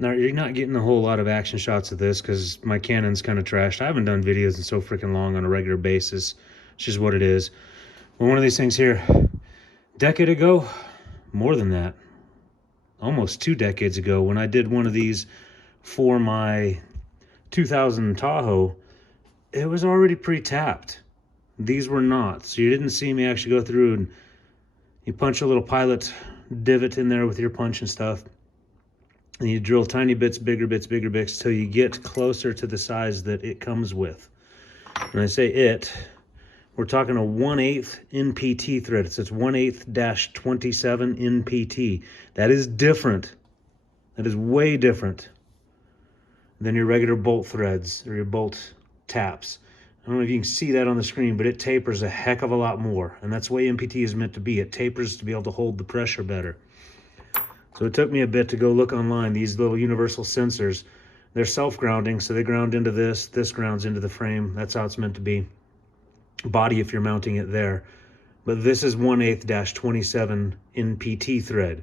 Now, you're not getting a whole lot of action shots of this because my Canon's kind of trashed. I haven't done videos in so freaking long on a regular basis. It's just what it is. Well, one of these things here, decade ago, more than that, almost 2 decades ago, when I did one of these for my 2000 Tahoe, it was already pre-tapped. These were not. So you didn't see me actually go through and you punch a little pilot divot in there with your punch and stuff. And you drill tiny bits, bigger bits, bigger bits, till you get closer to the size that it comes with. When I say it, we're talking a 1/8 NPT thread. So it's 1/8-27 NPT. That is different. That is way different than your regular bolt threads or your bolt taps. I don't know if you can see that on the screen, but it tapers a heck of a lot more. And that's the way NPT is meant to be. It tapers to be able to hold the pressure better. So it took me a bit to go look online. These little universal sensors, they're self-grounding, so they ground into this. This grounds into the frame. That's how it's meant to be. Body if you're mounting it there. But this is 1/8-27 NPT thread.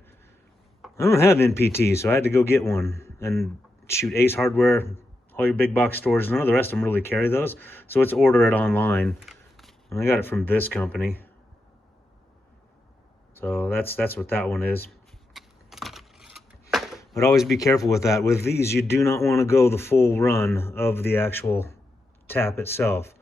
I don't have NPT, so I had to go get one. And shoot, Ace Hardware, all your big box stores, none of the rest of them really carry those. So let's order it online. And I got it from this company. So that's what that one is. But always be careful with that. With these, you do not want to go the full run of the actual tap itself.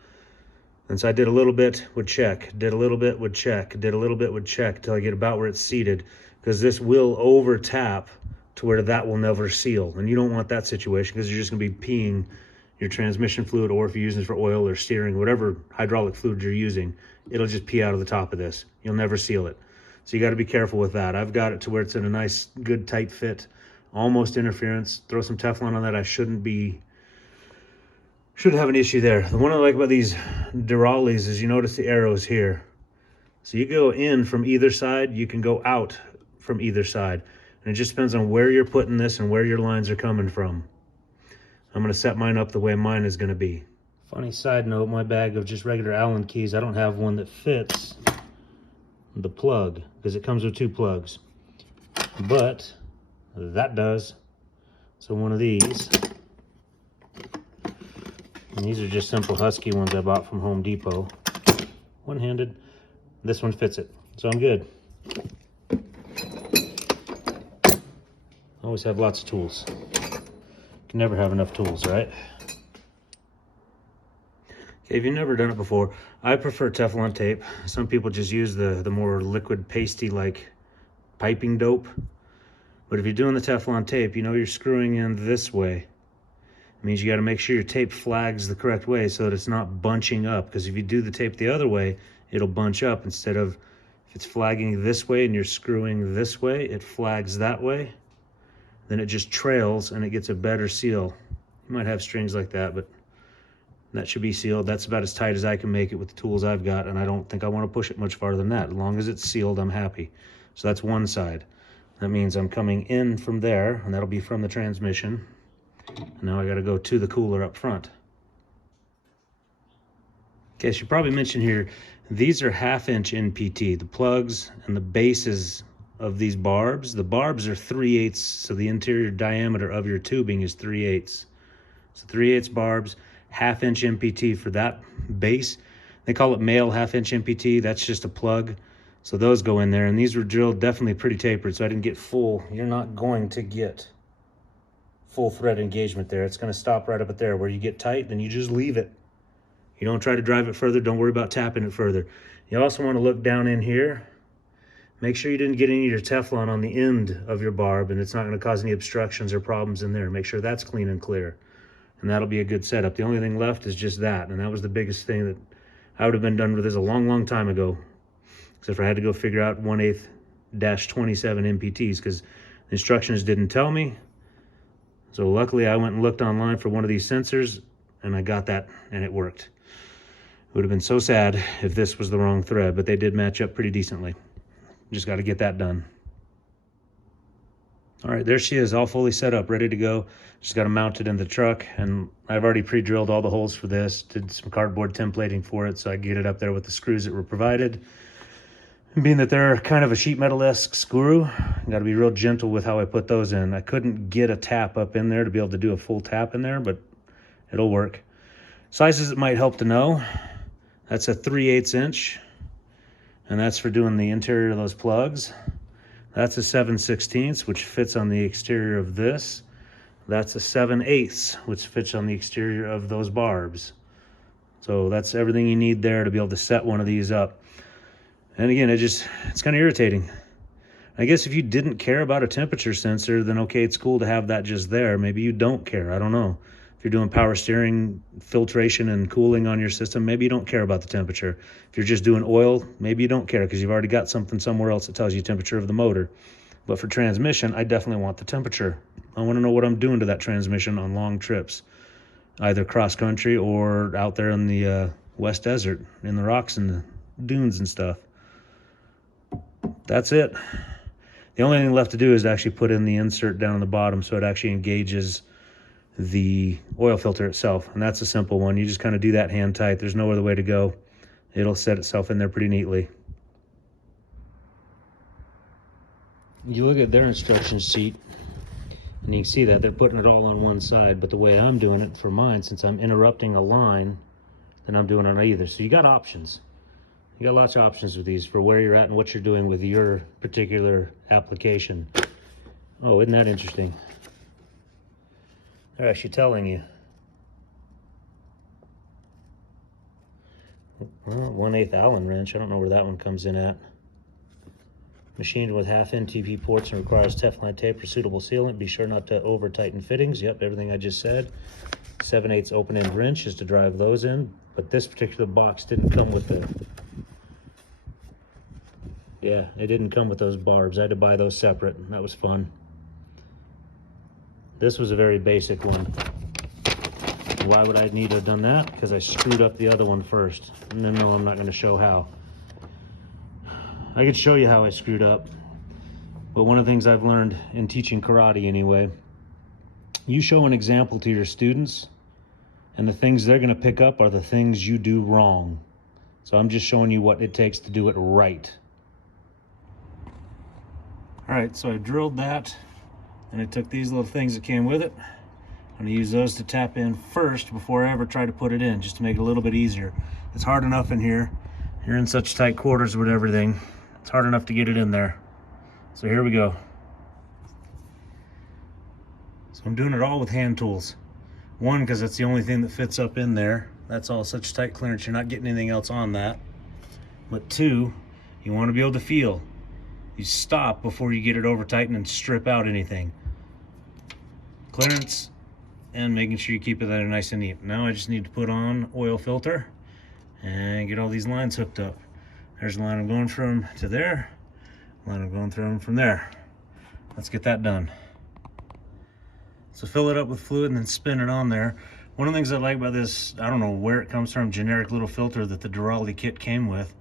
And so I did a little bit, would check, did a little bit, would check, did a little bit, would check, until I get about where it's seated. Because this will over tap to where that will never seal. And you don't want that situation because you're just going to be peeing your transmission fluid, or if you're using it for oil or steering, whatever hydraulic fluid you're using, it'll just pee out of the top of this. You'll never seal it. So you got to be careful with that. I've got it to where it's in a nice, good, tight fit. Almost interference. Throw some Teflon on that. I shouldn't have an issue there. The one I like about these Duralis is you notice the arrows here. So you go in from either side, you can go out from either side. And it just depends on where you're putting this and where your lines are coming from. I'm going to set mine up the way mine is going to be. Funny side note, my bag of just regular Allen keys, I don't have one that fits the plug because it comes with 2 plugs. But that does. So one of these, and these are just simple Husky ones I bought from Home Depot. One-handed. This one fits it. So I'm good. Always have lots of tools. Can never have enough tools, right? Okay, if you've never done it before, I prefer Teflon tape. Some people just use the more liquid pasty like piping dope. But if you're doing the Teflon tape, you know you're screwing in this way. It means you got to make sure your tape flags the correct way so that it's not bunching up. Because if you do the tape the other way, it'll bunch up. Instead of, if it's flagging this way and you're screwing this way, it flags that way. Then it just trails and it gets a better seal. You might have strings like that, but that should be sealed. That's about as tight as I can make it with the tools I've got, and I don't think I want to push it much farther than that. As long as it's sealed, I'm happy. So that's one side. That means I'm coming in from there, and that'll be from the transmission. And now I got to go to the cooler up front. Okay, I should probably mention here, these are 1/2-inch NPT. The plugs and the bases of these barbs, the barbs are 3/8, so the interior diameter of your tubing is 3/8. So 3/8 barbs, 1/2-inch NPT for that base. They call it male 1/2-inch NPT. That's just a plug. So those go in there, and these were drilled definitely pretty tapered, so I didn't get full. You're not going to get full thread engagement there. It's going to stop right up at there. Where you get tight, then you just leave it. You don't try to drive it further. Don't worry about tapping it further. You also want to look down in here. Make sure you didn't get any of your Teflon on the end of your barb, and it's not going to cause any obstructions or problems in there. Make sure that's clean and clear, and that'll be a good setup. The only thing left is just that, and that was the biggest thing that I would have been done with this a long, long time ago. Except for I had to go figure out 1/8-27 NPTs because the instructions didn't tell me. So luckily I went and looked online for one of these sensors, and I got that, and it worked. It would have been so sad if this was the wrong thread, but they did match up pretty decently. Just got to get that done. All right, there she is, all fully set up, ready to go. Just got to mount it in the truck, and I've already pre-drilled all the holes for this, did some cardboard templating for it so I could get it up there with the screws that were provided. And being that they're kind of a sheet metal-esque screw, I got to be real gentle with how I put those in. I couldn't get a tap up in there to be able to do a full tap in there, but it'll work. Sizes it might help to know. That's a 3/8 inch, and that's for doing the interior of those plugs. That's a 7/16, which fits on the exterior of this. That's a 7/8, which fits on the exterior of those barbs. So that's everything you need there to be able to set one of these up. And again, it's kind of irritating. I guess if you didn't care about a temperature sensor, then okay, it's cool to have that just there. Maybe you don't care, I don't know. If you're doing power steering, filtration, and cooling on your system, maybe you don't care about the temperature. If you're just doing oil, maybe you don't care because you've already got something somewhere else that tells you temperature of the motor. But for transmission, I definitely want the temperature. I want to know what I'm doing to that transmission on long trips, either cross country or out there in the West Desert, in the rocks and the dunes and stuff. That's it. The only thing left to do is to actually put in the insert down on the bottom so it actually engages the oil filter itself. And that's a simple one. You just kind of do that hand tight. There's no other way to go. It'll set itself in there pretty neatly. You look at their instruction sheet and you can see that they're putting it all on one side, but the way I'm doing it for mine, since I'm interrupting a line, then I'm doing it on either. So you got options. You got lots of options with these for where you're at and what you're doing with your particular application. Oh, isn't that interesting? They're actually telling you. Well, 1/8 Allen wrench. I don't know where that one comes in at. Machined with half NTP ports and requires Teflon tape for suitable sealant. Be sure not to over tighten fittings. Yep, everything I just said. 7/8 open end wrench is to drive those in, but this particular box didn't come with the. Yeah, it didn't come with those barbs. I had to buy those separate, and that was fun. This was a very basic one. Why would I need to have done that? Because I screwed up the other one first. And then no, I'm not going to show how. I could show you how I screwed up. But one of the things I've learned in teaching karate anyway, you show an example to your students, and the things they're going to pick up are the things you do wrong. So I'm just showing you what it takes to do it right. All right, so I drilled that, and I took these little things that came with it. I'm gonna use those to tap in first before I ever try to put it in, just to make it a little bit easier. It's hard enough in here. You're in such tight quarters with everything. It's hard enough to get it in there. So here we go. So I'm doing it all with hand tools. One, because that's the only thing that fits up in there. That's all such tight clearance, you're not getting anything else on that. But two, you want to be able to feel. You stop before you get it over tightened and strip out anything. Clearance and making sure you keep it there nice and neat. Now I just need to put on oil filter and get all these lines hooked up. There's the line I'm going from to there, line I'm going through from there. Let's get that done. So fill it up with fluid and then spin it on there. One of the things I like about this, I don't know where it comes from, generic little filter that the Durality kit came with,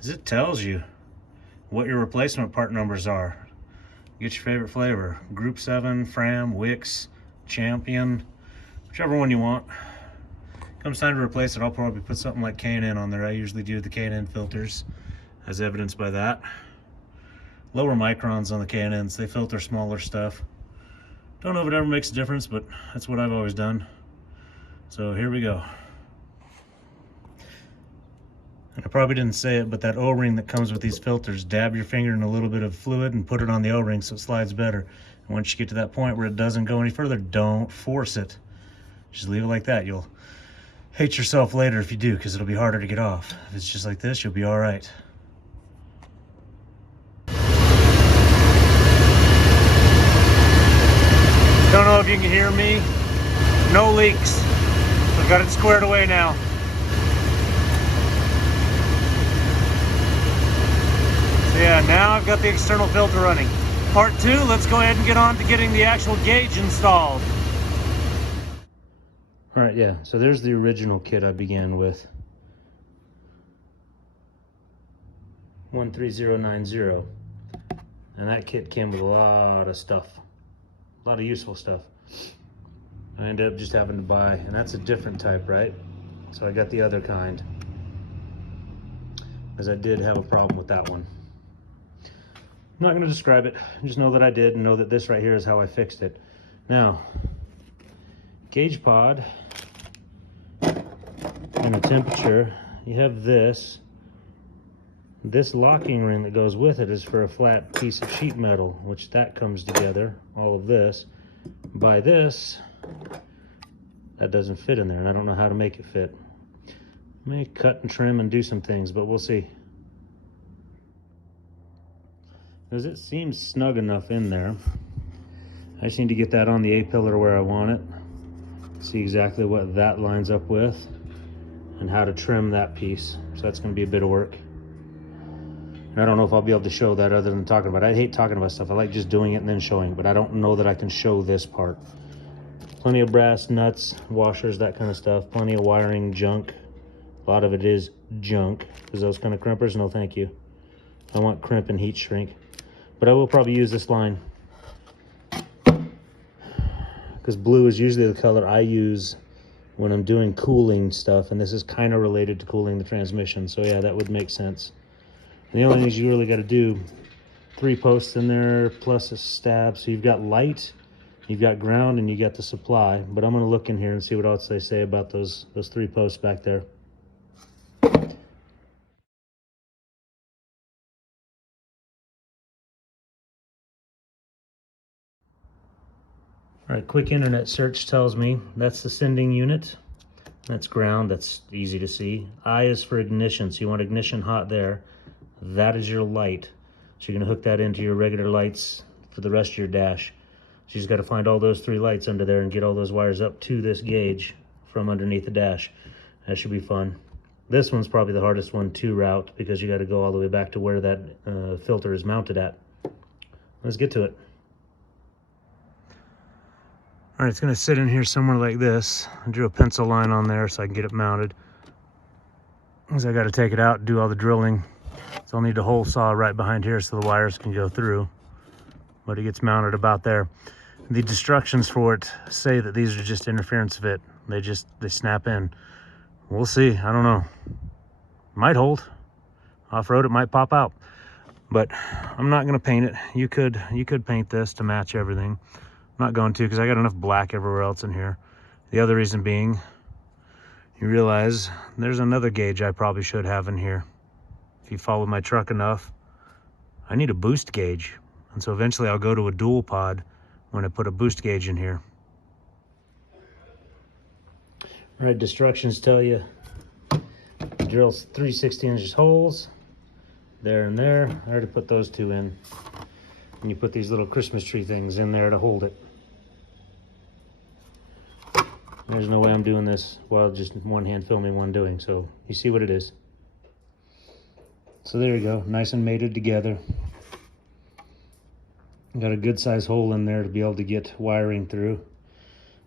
is it tells you what your replacement part numbers are. Get your favorite flavor. Group 7, Fram, Wix, Champion, whichever one you want. Comes time to replace it, I'll probably put something like K&N on there. I usually do the K&N filters, as evidenced by that. Lower microns on the K&Ns, they filter smaller stuff. Don't know if it ever makes a difference, but that's what I've always done. So here we go. And I probably didn't say it, but that O-ring that comes with these filters, dab your finger in a little bit of fluid and put it on the O-ring so it slides better. And once you get to that point where it doesn't go any further, don't force it. Just leave it like that. You'll hate yourself later if you do, because it'll be harder to get off. If it's just like this, you'll be all right. Don't know if you can hear me. No leaks. I've got it squared away now. So yeah, now I've got the external filter running. Part 2, let's go ahead and get on to getting the actual gauge installed. All right, yeah, so there's the original kit I began with. 13090. And that kit came with a lot of stuff. A lot of useful stuff. I ended up just having to buy, and that's a different type, right? So I got the other kind, because I did have a problem with that one. not going to describe it. Just know that I did, and know that this right here is how I fixed it. Now, gauge pod and the temperature, you have this. This locking ring that goes with it is for a flat piece of sheet metal, which that comes together, all of this. By this, that doesn't fit in there, and I don't know how to make it fit. I may cut and trim and do some things, but we'll see. Because it seems snug enough in there. I just need to get that on the A-pillar where I want it. See exactly what that lines up with and how to trim that piece. So that's going to be a bit of work. And I don't know if I'll be able to show that other than talking about it. I hate talking about stuff. I like just doing it and then showing it, but I don't know that I can show this part. Plenty of brass nuts, washers, that kind of stuff. Plenty of wiring, junk. A lot of it is junk, because those kind of crimpers, no thank you. I want crimp and heat shrink. But I will probably use this line, because blue is usually the color I use when I'm doing cooling stuff, and this is kind of related to cooling the transmission, so yeah, that would make sense. And the only things you really got to do, 3 posts in there plus a stab, so you've got light, you've got ground, and you got the supply. But I'm going to look in here and see what else they say about those 3 posts back there. All right, quick internet search tells me that's the sending unit. That's ground, that's easy to see. I is for ignition, so you want ignition hot there. That is your light. So you're gonna hook that into your regular lights for the rest of your dash. So you just gotta find all those 3 lights under there and get all those wires up to this gauge from underneath the dash. That should be fun. This one's probably the hardest one to route, because you gotta go all the way back to where that filter is mounted at. Let's get to it. All right, it's gonna sit in here somewhere like this. I drew a pencil line on there so I can get it mounted. Because I gotta take it out and do all the drilling. So I'll need a hole saw right behind here so the wires can go through. But it gets mounted about there. The instructions for it say that these are just interference fit. They snap in. We'll see, I don't know. Might hold. Off-road it might pop out. But I'm not gonna paint it. You could paint this to match everything. I'm not going to, because I got enough black everywhere else in here. The other reason being, you realize there's another gauge I probably should have in here. If you follow my truck enough, I need a boost gauge. And so eventually I'll go to a dual pod when I put a boost gauge in here. All right, instructions tell you drill 3 16-inch holes there and there. I already put those 2 in. And you put these little Christmas tree things in there to hold it. There's no way I'm doing this while just one hand filming, one doing. So you see what it is. So there you go, nice and mated together. Got a good size hole in there to be able to get wiring through.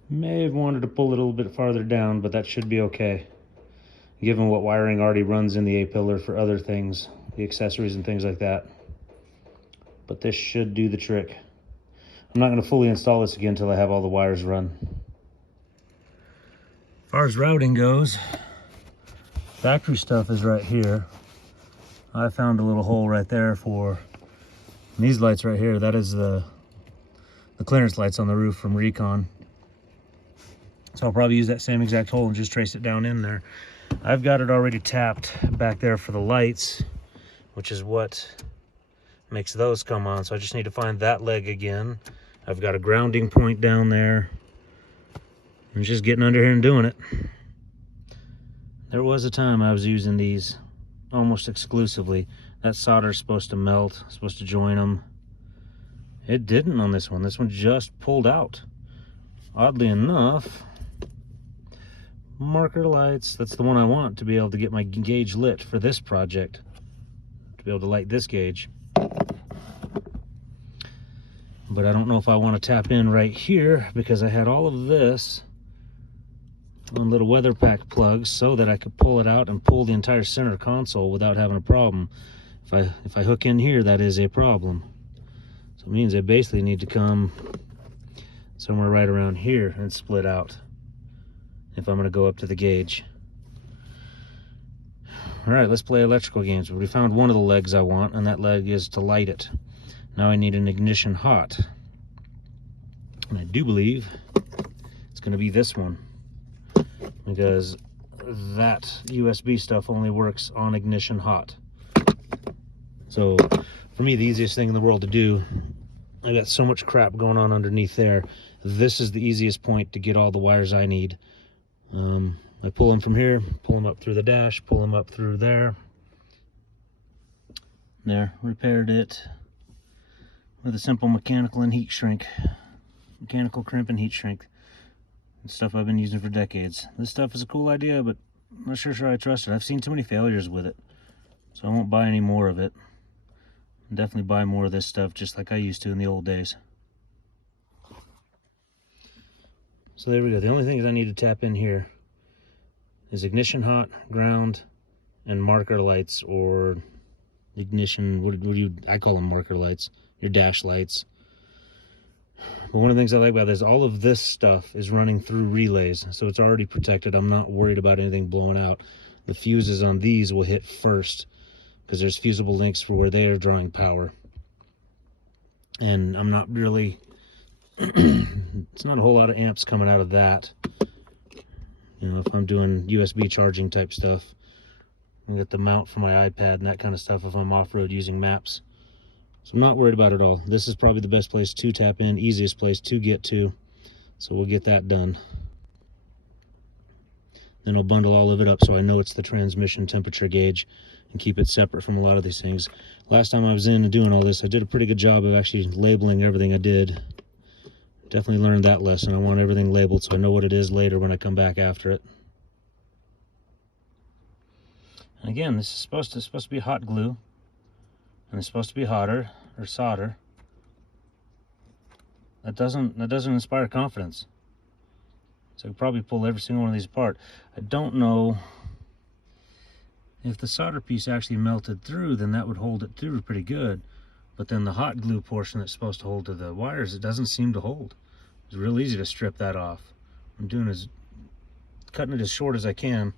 May have wanted to pull it a little bit farther down, but that should be okay, given what wiring already runs in the A-pillar for other things, the accessories and things like that. But this should do the trick. I'm not going to fully install this again until I have all the wires run. As far as routing goes, factory stuff is right here. I found a little hole right there for these lights right here. That is the clearance lights on the roof from Recon. So I'll probably use that same exact hole and just trace it down in there. I've got it already tapped back there for the lights, which is what makes those come on. So I just need to find that leg again. I've got a grounding point down there. I'm just getting under here and doing it. There was a time I was using these almost exclusively. That solder's supposed to melt, supposed to join them. It didn't on this one. This one just pulled out. Oddly enough, marker lights, that's the one I want to be able to get my gauge lit for this project, to be able to light this gauge. But I don't know if I want to tap in right here, because I had all of this on little weather pack plugs so that I could pull it out and pull the entire center console without having a problem. If I hook in here, that is a problem. So it means I basically need to come somewhere right around here and split out if I'm going to go up to the gauge. All right, let's play electrical games. We found one of the legs I want, and that leg is to light it. Now I need an ignition hot. And I do believe it's going to be this one, because that USB stuff only works on ignition hot. So for me, the easiest thing in the world to do, I got so much crap going on underneath there. This is the easiest point to get all the wires I need. I pull them from here, pull them up through the dash, pull them up through there. There, repaired it with a simple mechanical and heat shrink. Mechanical crimp and heat shrink. It's stuff I've been using for decades. This stuff is a cool idea, but I'm not sure I trust it. I've seen too many failures with it, so I won't buy any more of it. I'll definitely buy more of this stuff just like I used to in the old days. So there we go. The only things I need to tap in here is ignition hot, ground, and marker lights, or ignition, what do you, I call them marker lights, your dash lights. But one of the things I like about this, all of this stuff is running through relays, so it's already protected. I'm not worried about anything blowing out. The fuses on these will hit first, because there's fusible links for where they are drawing power. And I'm not really, it's not a whole lot of amps coming out of that. You know, if I'm doing USB charging type stuff, I get the mount for my iPad and that kind of stuff if I'm off-road using maps. So I'm not worried about it all. This is probably the best place to tap in, easiest place to get to. So we'll get that done. Then I'll bundle all of it up so I know it's the transmission temperature gauge and keep it separate from a lot of these things. Last time I was in and doing all this, I did a pretty good job of actually labeling everything I did. Definitely learned that lesson. I want everything labeled so I know what it is later when I come back after it. And again, this is supposed to be hot glue, and it's supposed to be hotter or solder. That doesn't inspire confidence. So I could probably pull every single one of these apart. I don't know if the solder piece actually melted through, then that would hold it through pretty good. But then the hot glue portion that's supposed to hold to the wires, it doesn't seem to hold. It's real easy to strip that off. What I'm doing is cutting it as short as I can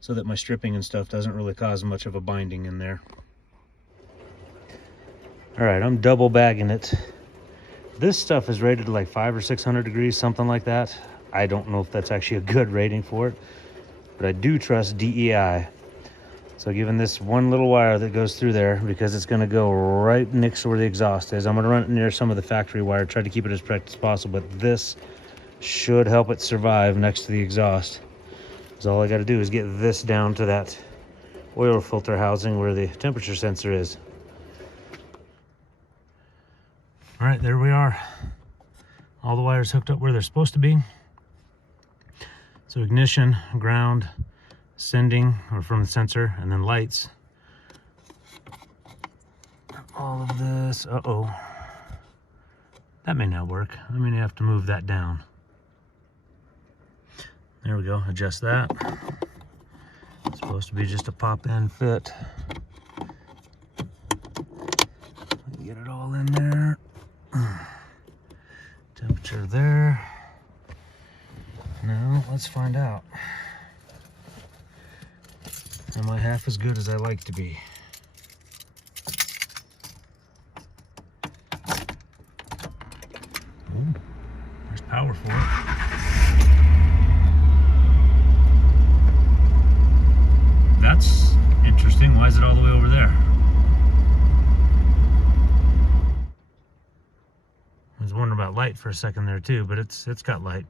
so that my stripping and stuff doesn't really cause much of a binding in there. All right, I'm double bagging it. This stuff is rated like 500 or 600 degrees, something like that. I don't know if that's actually a good rating for it, but I do trust DEI. So given this one little wire that goes through there, because it's gonna go right next to where the exhaust is, I'm gonna run it near some of the factory wire, try to keep it as protected as possible, but this should help it survive next to the exhaust. So all I gotta do is get this down to that oil filter housing where the temperature sensor is. All right, there we are. All the wires hooked up where they're supposed to be. So ignition, ground, sending, or from the sensor, and then lights. All of this, uh-oh. That may not work. I may have to move that down. There we go, adjust that. It's supposed to be just a pop-in fit. Get it all in there. Temperature there. Now, let's find out. Am I half as good as I like to be? Ooh, there's power for it. That's interesting. Why is it all the way over there? I was wondering about light for a second there too, but it's got light.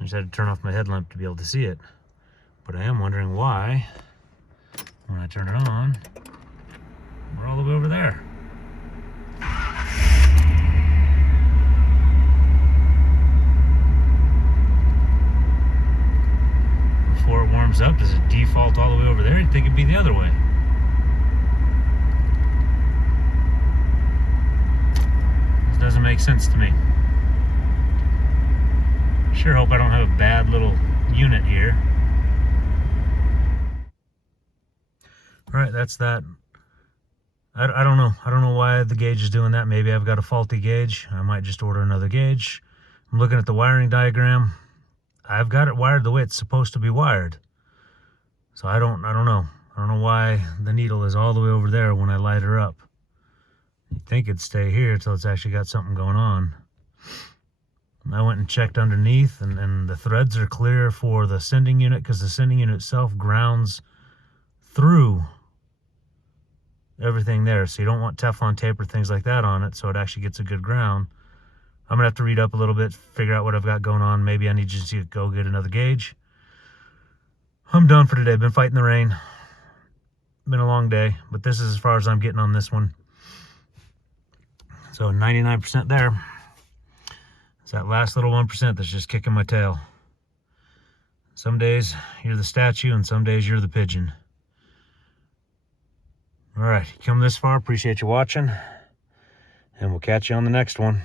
I just had to turn off my headlamp to be able to see it. But I am wondering why, when I turn it on, we're all the way over there. Before it warms up, does it default all the way over there? You'd think it'd be the other way. This doesn't make sense to me. Sure hope I don't have a bad little unit here. All right, that's that. I don't know. I don't know why the gauge is doing that. Maybe I've got a faulty gauge. I might just order another gauge. I'm looking at the wiring diagram. I've got it wired the way it's supposed to be wired. So I don't know. I don't know why the needle is all the way over there when I light her up. You'd think it'd stay here until it's actually got something going on. I went and checked underneath, and the threads are clear for the sending unit, because the sending unit itself grounds through everything there. So you don't want Teflon tape or things like that on it, so it actually gets a good ground. I'm gonna have to read up a little bit, figure out what I've got going on. Maybe I need you to go get another gauge. I'm done for today. Been fighting the rain. Been a long day, but this is as far as I'm getting on this one. So 99% there. It's that last little 1% that's just kicking my tail. Some days you're the statue, and some days you're the pigeon. All right, you come this far, appreciate you watching, and we'll catch you on the next one.